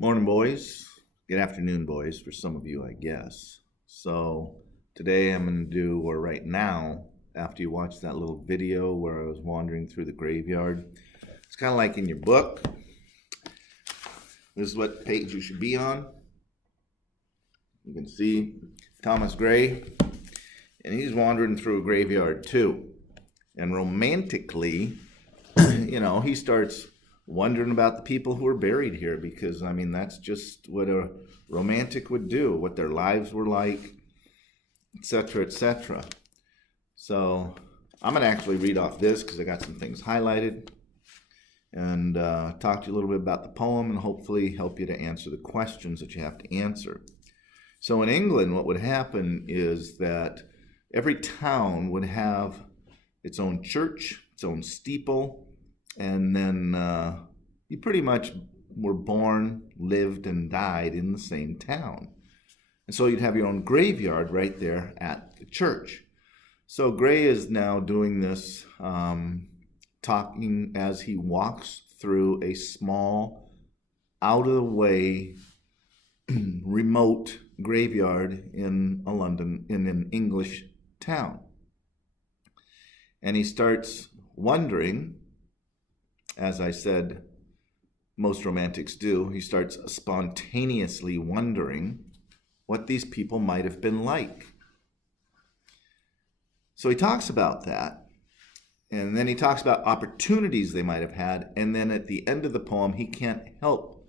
Morning, boys. Good afternoon, boys, for some of you, I guess. So today I'm going to do, or right now, after you watch that little video where I was wandering through the graveyard, it's kind of like in your book. This is what page you should be on. You can see Thomas Gray, and he's wandering through a graveyard too. And romantically, he starts wondering about the people who are buried here because, that's just what a romantic would do, what their lives were like, etc., etc. So I'm going to actually read off this because I got some things highlighted and talk to you a little bit about the poem and hopefully help you to answer the questions that you have to answer. So in England, what would happen is that every town would have its own church, its own steeple, and then you pretty much were born, lived, and died in the same town. And so you'd have your own graveyard right there at the church. So Gray is now doing this, talking as he walks through a small, out-of-the-way, remote graveyard in an English town. And he starts wondering, as I said, most romantics do, he starts spontaneously wondering what these people might have been like. So he talks about that, and then he talks about opportunities they might have had, and then at the end of the poem, he can't help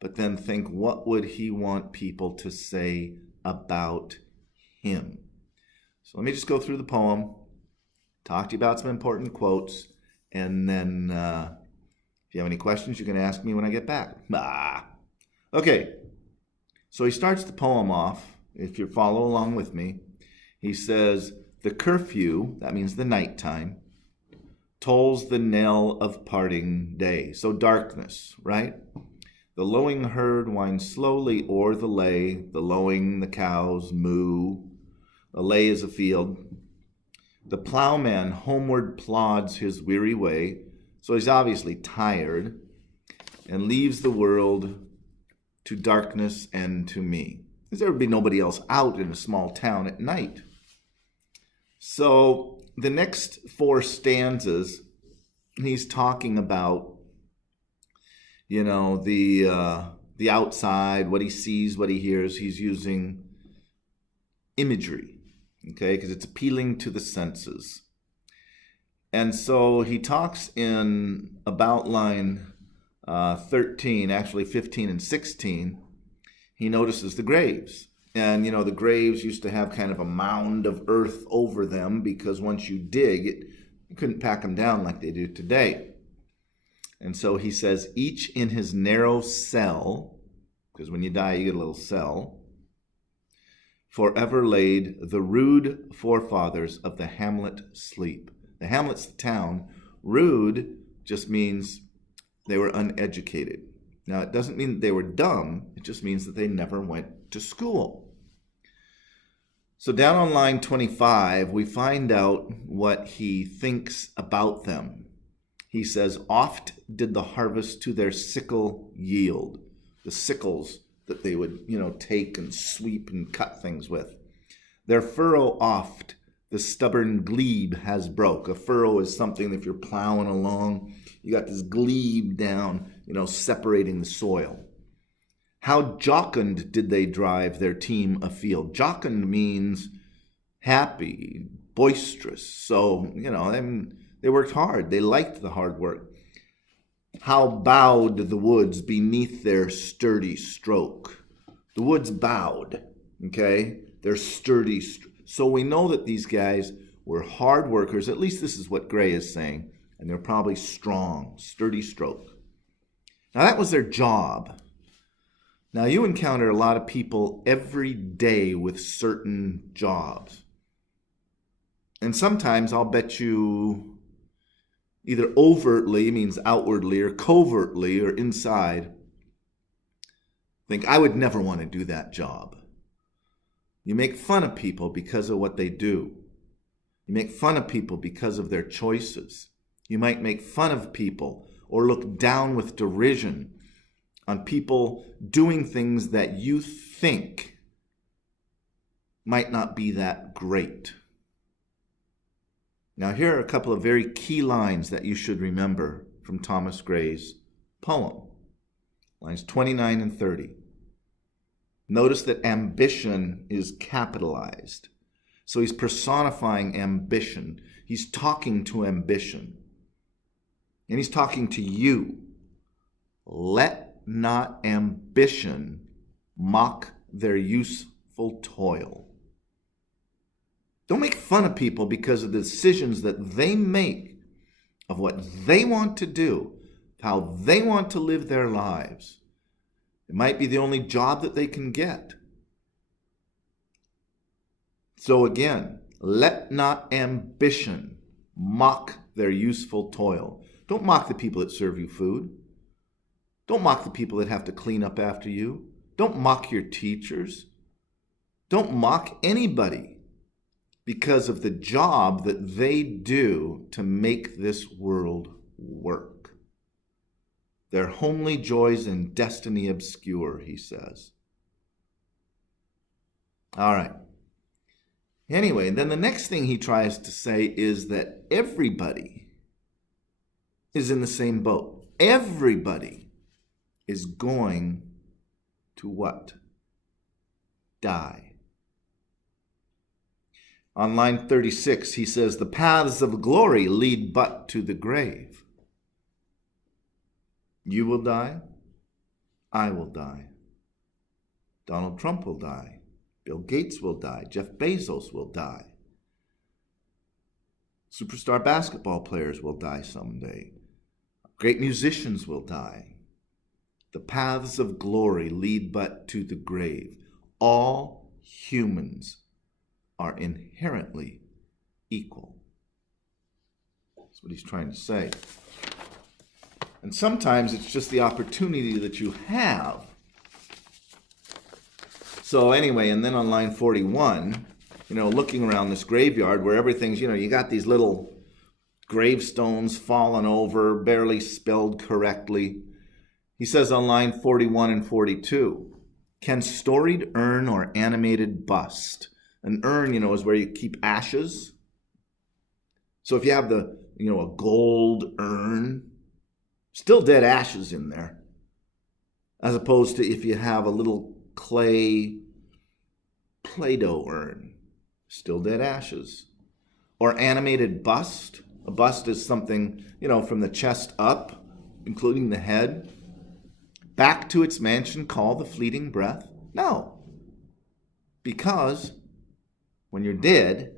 but then think, what would he want people to say about him? So let me just go through the poem, talk to you about some important quotes, and then if you have any questions, you can ask me when I get back. Okay, so he starts the poem off, if you follow along with me. He says, the curfew, that means the nighttime, tolls the knell of parting day. So darkness, right? The lowing herd winds slowly o'er the lay. The lowing, the cows moo. A lay is a field. The plowman homeward plods his weary way. So he's obviously tired and leaves the world to darkness and to me. Because there would be nobody else out in a small town at night. So the next four stanzas, he's talking about, the outside, what he sees, what he hears. He's using imagery, okay, because it's appealing to the senses. And so he talks in about line 13, actually 15 and 16, he notices the graves. And, the graves used to have kind of a mound of earth over them because once you dig, you couldn't pack them down like they do today. And so he says, each in his narrow cell, because when you die, you get a little cell, forever laid the rude forefathers of the hamlet sleep. The hamlet's the town. Rude just means they were uneducated. Now, it doesn't mean they were dumb. It just means that they never went to school. So down on line 25, we find out what he thinks about them. He says, oft did the harvest to their sickle yield. The sickles that they would, take and sweep and cut things with. Their furrow oft the stubborn glebe has broke. A furrow is something, if you're plowing along, you got this glebe down, separating the soil. How jocund did they drive their team afield? Jocund means happy, boisterous. So, they worked hard. They liked the hard work. How bowed the woods beneath their sturdy stroke. The woods bowed, okay? They're sturdy. So we know that these guys were hard workers. At least this is what Gray is saying. And they're probably strong, sturdy stroke. Now that was their job. Now you encounter a lot of people every day with certain jobs. And sometimes I'll bet you either overtly, means outwardly, or covertly, or inside, think, I would never want to do that job. You make fun of people because of what they do. You make fun of people because of their choices. You might make fun of people or look down with derision on people doing things that you think might not be that great. Now, here are a couple of very key lines that you should remember from Thomas Gray's poem, lines 29 and 30. Notice that ambition is capitalized. So he's personifying ambition. He's talking to ambition. And he's talking to you. Let not ambition mock their useful toil. Don't make fun of people because of the decisions that they make of what they want to do, how they want to live their lives. It might be the only job that they can get. So again, let not ambition mock their useful toil. Don't mock the people that serve you food. Don't mock the people that have to clean up after you. Don't mock your teachers. Don't mock anybody because of the job that they do to make this world work. Their homely joys and destiny obscure, he says. All right. Anyway, then the next thing he tries to say is that everybody is in the same boat. Everybody is going to what? Die. On line 36, he says, the paths of glory lead but to the grave. You will die. I will die. Donald Trump will die. Bill Gates will die. Jeff Bezos will die. Superstar basketball players will die someday. Great musicians will die. The paths of glory lead but to the grave. All humans are inherently equal. That's what he's trying to say. And sometimes it's just the opportunity that you have. So anyway, and then on line 41, looking around this graveyard where everything's, you got these little gravestones fallen over, barely spelled correctly. He says on line 41 and 42, can storied urn or animated bust? An urn, is where you keep ashes. So if you have a gold urn, still dead ashes in there. As opposed to if you have a little clay Play-Doh urn, still dead ashes. Or animated bust. A bust is something, from the chest up, including the head, back to its mansion called the fleeting breath. No. Because when you're dead,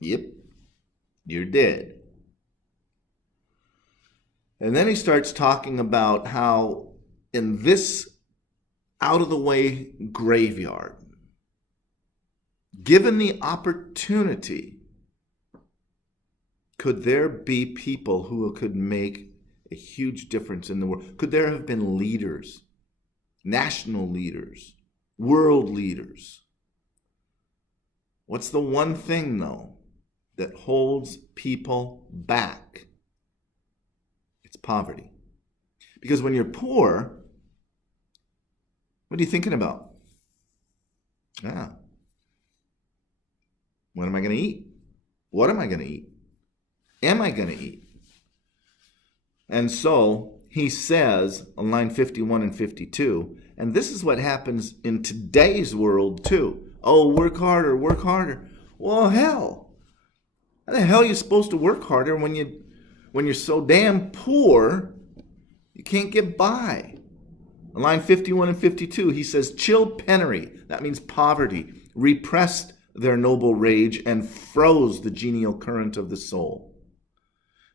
you're dead. And then he starts talking about how in this out-of-the-way graveyard, given the opportunity, could there be people who could make a huge difference in the world? Could there have been leaders, national leaders, world leaders? What's the one thing, though, that holds people back? It's poverty. Because when you're poor, what are you thinking about? What am I going to eat? What am I going to eat? Am I going to eat? And so he says on line 51 and 52, and this is what happens in today's world too. Oh, work harder, work harder. Well, hell. How the hell are you supposed to work harder when you're so damn poor you can't get by? On line 51 and 52, he says, chill penury, that means poverty, repressed their noble rage and froze the genial current of the soul.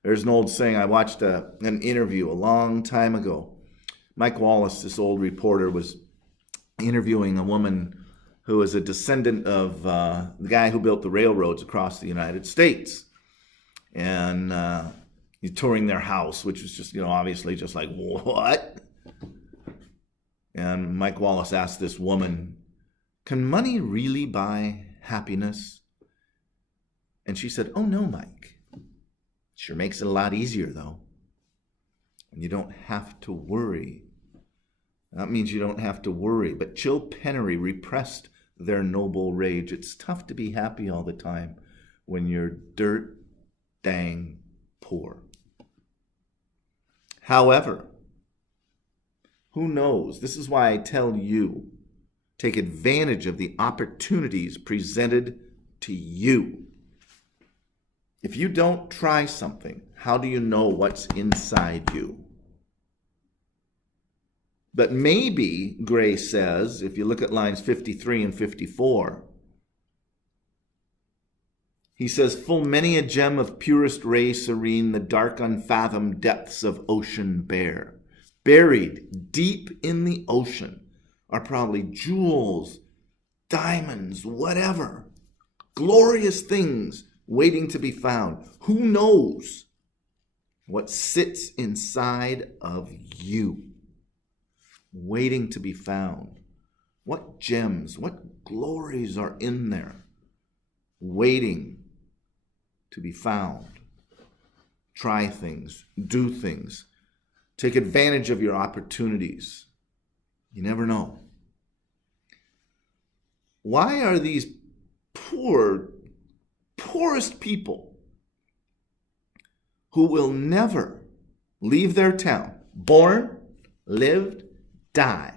There's an old saying, I watched an interview a long time ago. Mike Wallace, this old reporter, was interviewing a woman who was a descendant of the guy who built the railroads across the United States. And he's touring their house, which was just, obviously just like, what? And Mike Wallace asked this woman, can money really buy happiness? And she said, oh no, Mike. Sure makes it a lot easier though. And you don't have to worry That means you don't have to worry. But chill penury repressed their noble rage. It's tough to be happy all the time when you're dirt dang poor. However, who knows? This is why I tell you, take advantage of the opportunities presented to you. If you don't try something, how do you know what's inside you? But maybe, Gray says, if you look at lines 53 and 54, he says, full many a gem of purest ray serene, the dark unfathomed depths of ocean bear. Buried deep in the ocean are probably jewels, diamonds, whatever, glorious things waiting to be found. Who knows what sits inside of you, waiting to be found? What gems, what glories are in there, waiting to be found? Try things, do things, take advantage of your opportunities. You never know. Why are these poorest people who will never leave their town, born, lived, die,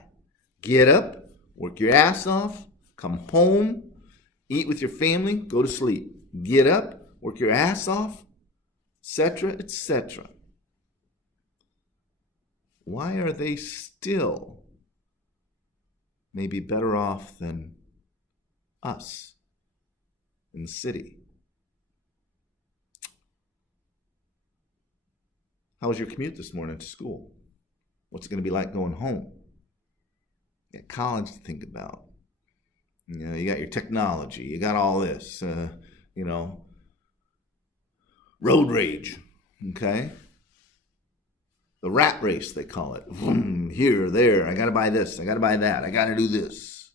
get up, work your ass off, come home, eat with your family, go to sleep, get up, work your ass off, etc., etc. Why are they still maybe better off than us in the city? How was your commute this morning to school? What's it going to be like going home? You got college to think about. You know, you got your technology. You got all this, road rage, okay? The rat race, they call it. Here, there, I got to buy this, I got to buy that, I got to do this.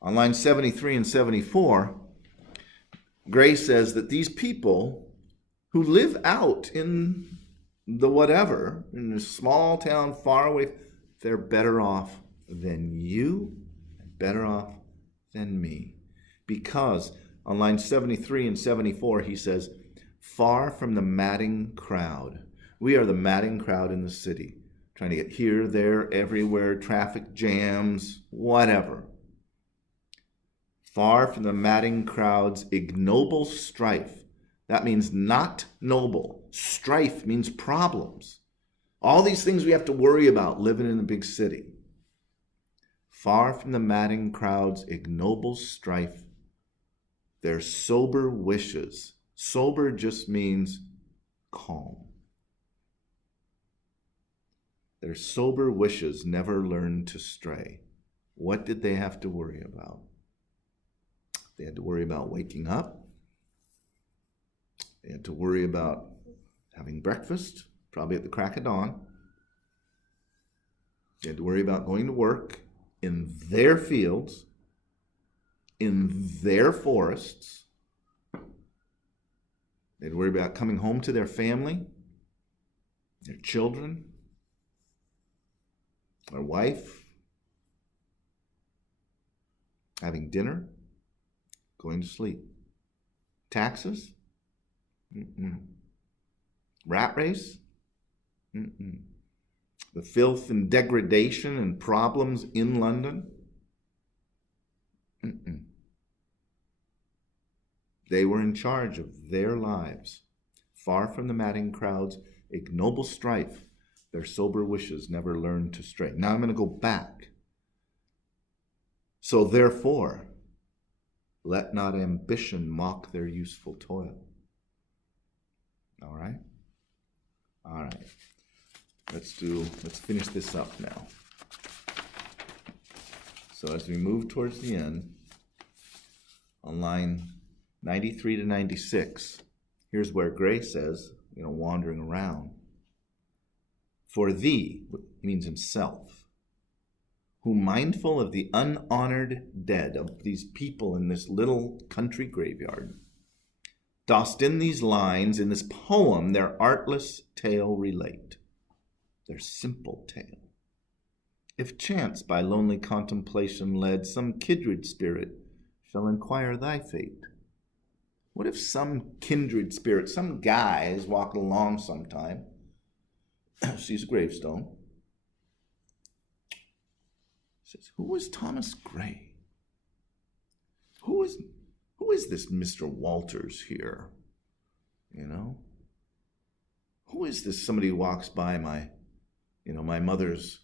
On line 73 and 74, Gray says that these people who live out in the whatever, in a small town far away, they're better off than you, better off than me. Because on line 73 and 74, he says, far from the madding crowd. We are the madding crowd in the city, trying to get here, there, everywhere, traffic jams, whatever. Far from the madding crowd's ignoble strife. That means not noble. Strife means problems. All these things we have to worry about living in a big city. Far from the madding crowd's ignoble strife, their sober wishes. Sober just means calm. Their sober wishes never learned to stray. What did they have to worry about? They had to worry about waking up. They had to worry about having breakfast, probably at the crack of dawn. They had to worry about going to work in their fields, in their forests. They had to worry about coming home to their family, their children, their wife, having dinner, going to sleep. Taxes? Rat race? The filth and degradation and problems in London? They were in charge of their lives. Far from the madding crowd's ignoble strife, their sober wishes never learned to stray. Now I'm going to go back. So therefore, let not ambition mock their useful toil. All right? All right. Let's finish this up now. So as we move towards the end, on line 93 to 96, here's where Gray says, wandering around, for thee, he means himself, who mindful of the unhonored dead, of these people in this little country graveyard, dost in these lines, in this poem, their artless tale relate, their simple tale. If chance by lonely contemplation led, some kindred spirit shall inquire thy fate. What if some kindred spirit, some guy is walking along sometime, sees a gravestone, says, who is Thomas Gray? Who is this Mr. Walters here? You know? Who is this somebody who walks by my mother's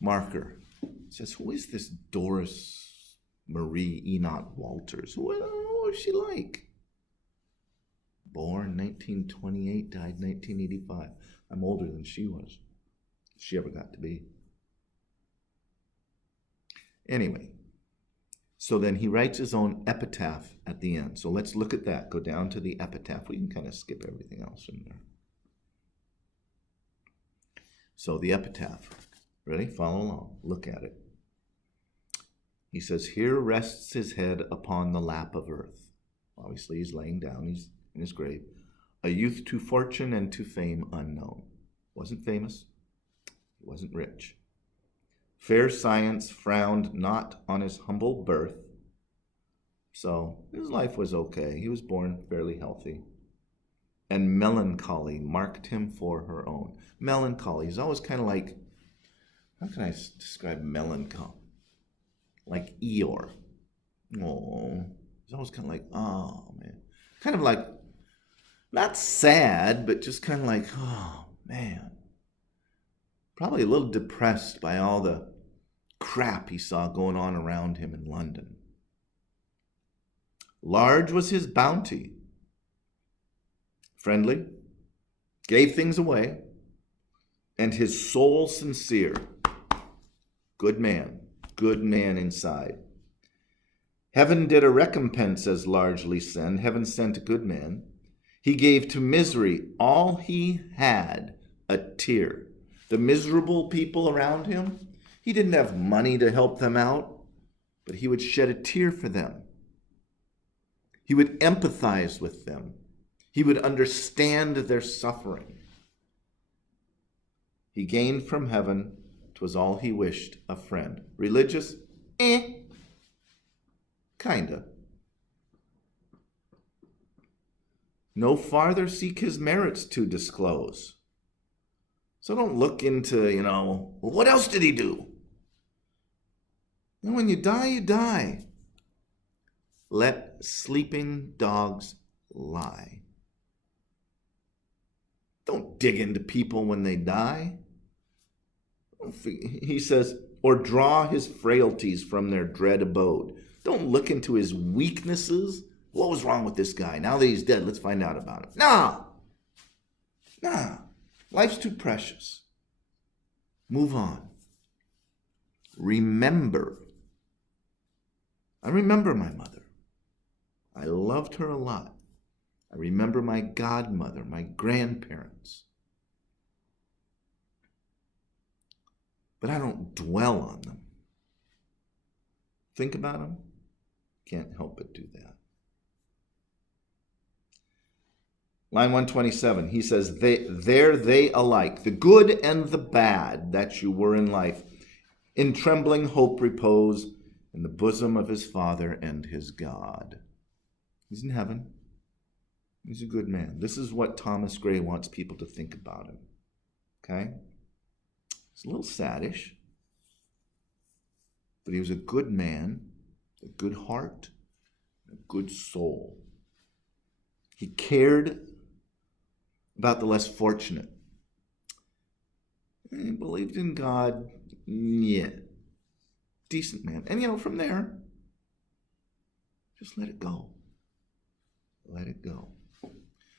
marker? Says, who is this Doris Marie Enoch Walters? Who is she like? Born 1928, died 1985. I'm older than she was. If she ever got to be. Anyway, so then he writes his own epitaph at the end. So let's look at that. Go down to the epitaph. We can kind of skip everything else in there. So the epitaph. Ready? Follow along. Look at it. He says, here rests his head upon the lap of earth. Obviously, he's laying down. He's in his grave. A youth to fortune and to fame unknown. Wasn't famous. He wasn't rich. Fair science frowned not on his humble birth. So his life was okay. He was born fairly healthy. And melancholy marked him for her own. Melancholy is always kind of like, how can I describe melancholy? Like Eeyore. Oh, it's always kind of like, oh, man. Kind of like, not sad, but just kind of like, oh, man. Probably a little depressed by all the crap he saw going on around him in London. Large was his bounty. Friendly, gave things away, and his soul sincere. Good man inside. Heaven did a recompense as largely send. Heaven sent a good man. He gave to misery all he had, a tear. The miserable people around him, he didn't have money to help them out, but he would shed a tear for them. He would empathize with them. He would understand their suffering. He gained from heaven, 'twas all he wished, a friend. Religious? Kinda. No farther seek his merits to disclose. So don't look into, well, what else did he do? And when you die, you die. Let sleeping dogs lie. Don't dig into people when they die. He says, or draw his frailties from their dread abode. Don't look into his weaknesses. What was wrong with this guy? Now that he's dead, let's find out about him. Nah. Life's too precious. Move on. Remember. I remember my mother. I loved her a lot. I remember my godmother, my grandparents. But I don't dwell on them. Think about them. Can't help but do that. Line 127, he says, there they alike, the good and the bad that you were in life, in trembling hope repose in the bosom of his Father and his God. He's in heaven. He's a good man. This is what Thomas Gray wants people to think about him. Okay? It's a little saddish, but he was a good man, a good heart, a good soul. He cared about the less fortunate. He believed in God. Yeah. Decent man. And from there, just let it go. Let it go.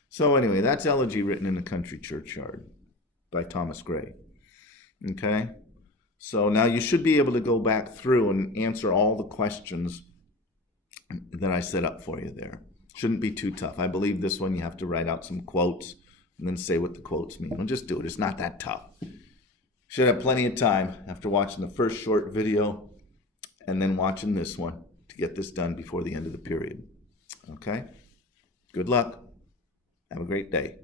So anyway, that's Elegy Written in the Country Churchyard by Thomas Gray. Okay? So now you should be able to go back through and answer all the questions that I set up for you there. Shouldn't be too tough. I believe this one you have to write out some quotes and then say what the quotes mean. Well, just do it. It's not that tough. Should have plenty of time after watching the first short video and then watching this one to get this done before the end of the period. Okay? Good luck. Have a great day.